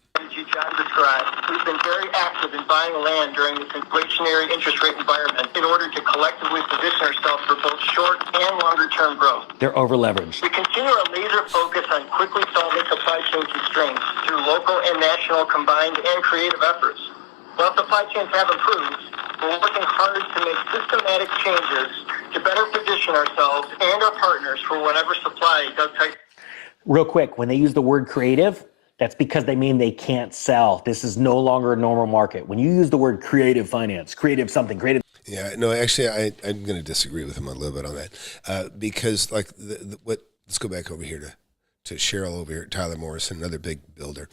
John described, we've been very active in buying land during this inflationary interest rate environment in order to collectively position ourselves for both short and longer term growth. They're over leveraged. We continue our laser focus on quickly solving supply chain constraints through local and national combined and creative efforts. While supply chains have improved, we're working hard to make systematic changes to better position ourselves and our partners for whenever supply does tighten. Real quick, when they use the word creative, that's because they mean they can't sell. This is no longer a normal market. When you use the word creative finance, creative something, creative. Yeah, no, actually, I'm going to disagree with him a little bit on that because, like, let's go back over here Sheryl over here at Tyler Morrison, another big builder.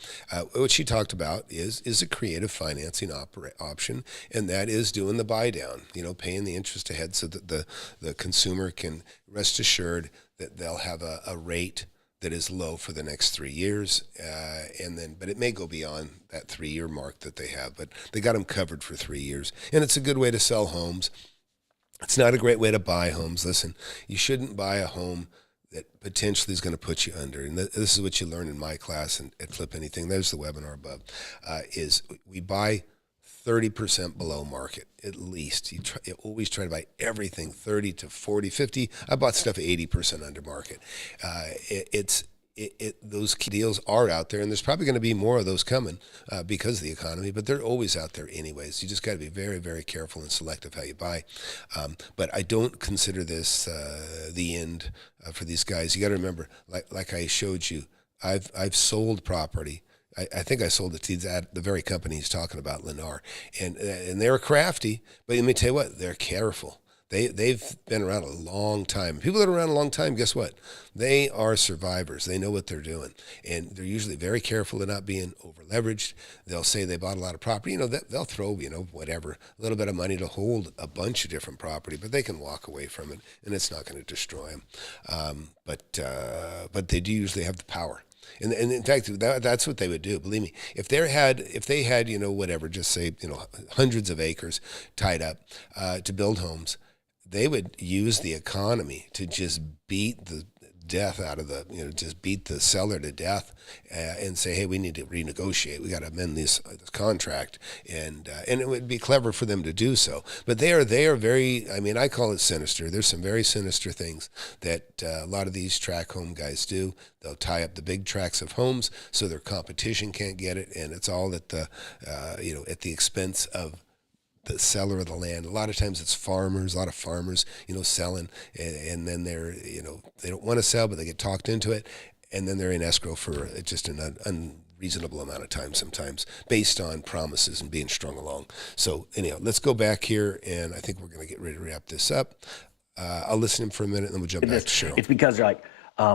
What she talked about is a creative financing option, and that is doing the buy down, paying the interest ahead so that the consumer can rest assured that they'll have a rate that is low for the next 3 years, but it may go beyond that 3-year mark that they have, but they got them covered for 3 years. And it's a good way to sell homes. It's not a great way to buy homes. Listen, you shouldn't buy a home that potentially is going to put you under. And this is what you learn in my class at FlipAnything. There's the webinar above, is we buy 30% below market, at least. You always try to buy everything 30 to 40, 50. I bought stuff 80% under market. Those key deals are out there, and there's probably going to be more of those coming because of the economy, but they're always out there anyways. You just got to be very, very careful and selective how you buy. But I don't consider this the end for these guys. You got to remember, like I showed you, I've sold property. I think I sold it to the very company he's talking about, Lennar, and they're crafty. But let me tell you what, they're careful. They've been around a long time. People that are around a long time, guess what? They are survivors. They know what they're doing, and they're usually very careful of not being over leveraged. They'll say they bought a lot of property. They'll throw whatever, a little bit of money to hold a bunch of different property, but they can walk away from it, and it's not going to destroy them. But they do usually have the power. And in fact, that's what they would do. Believe me, if they had, whatever, just say, hundreds of acres tied up to build homes, they would use the economy to just beat the death out of just beat the seller to death and say, hey, we need to renegotiate. We got to amend this contract. And it would be clever for them to do so. But they are very, I call it sinister. There's some very sinister things that a lot of these tract home guys do. They'll tie up the big tracts of homes so their competition can't get it. And it's all at the, at the expense of the seller of the land. A lot of times it's a lot of farmers, selling, and then they don't want to sell, but they get talked into it, and then they're in escrow for just an unreasonable amount of time sometimes, based on promises and being strung along. So anyhow, let's go back here, and I think we're going to get ready to wrap this up. I'll listen to him for a minute, and then we'll jump back to Sheryl. It's because they're like,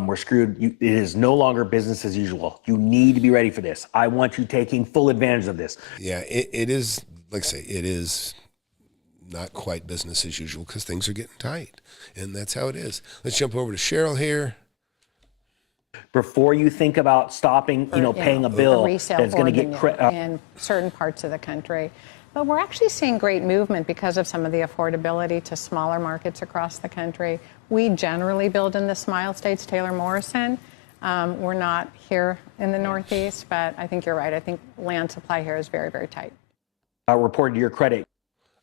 we're screwed. It is no longer business as usual. You need to be ready for this. I want you taking full advantage of this. Yeah, it is. Like I say, it is not quite business as usual because things are getting tight, and that's how it is. Let's jump over to Sheryl here. Before you think about stopping, paying a bill that's going to get in certain parts of the country. But we're actually seeing great movement because of some of the affordability to smaller markets across the country. We generally build in the Smile States, Taylor Morrison. We're not here in the Northeast, but I think you're right. I think land supply here is very, very tight. Report to your credit.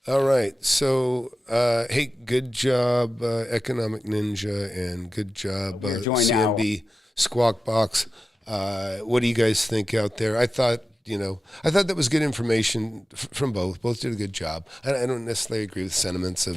All right. So, hey, good job, Economic Ninja, and good job, CNBC Squawk Box. What do you guys think out there? I thought that was good information from both. Both did a good job. I don't necessarily agree with sentiments of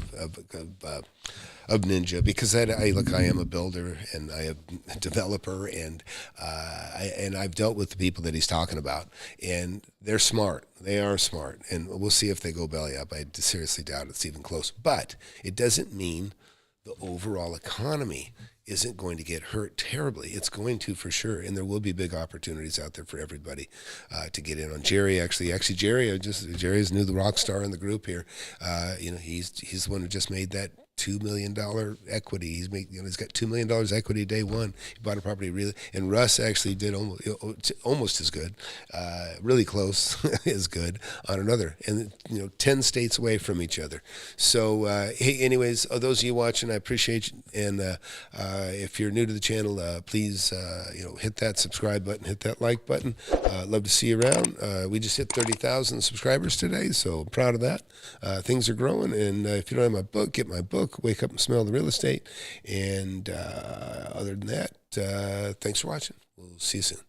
Ninja, because I am a builder and I am a developer, and I've dealt with the people that he's talking about, and they're smart. They are smart, and we'll see if they go belly up. I seriously doubt it's even close. But it doesn't mean the overall economy isn't going to get hurt terribly. It's going to, for sure, and there will be big opportunities out there for everybody to get in on. Jerry, Jerry's new the rock star in the group here. He's the one who just made that $2 million equity. He's got $2 million equity day one. He bought a property and Russ actually did almost as good, really close as good on another, and 10 states away from each other. So hey, anyways, those of you watching, I appreciate you, and if you're new to the channel, please hit that subscribe button, hit that like button. Love to see you around. We just hit 30,000 subscribers today, so I'm proud of that. Things are growing, and if you don't have my book, get my book, Wake Up and Smell the Real Estate. And other than that, thanks for watching. We'll see you soon.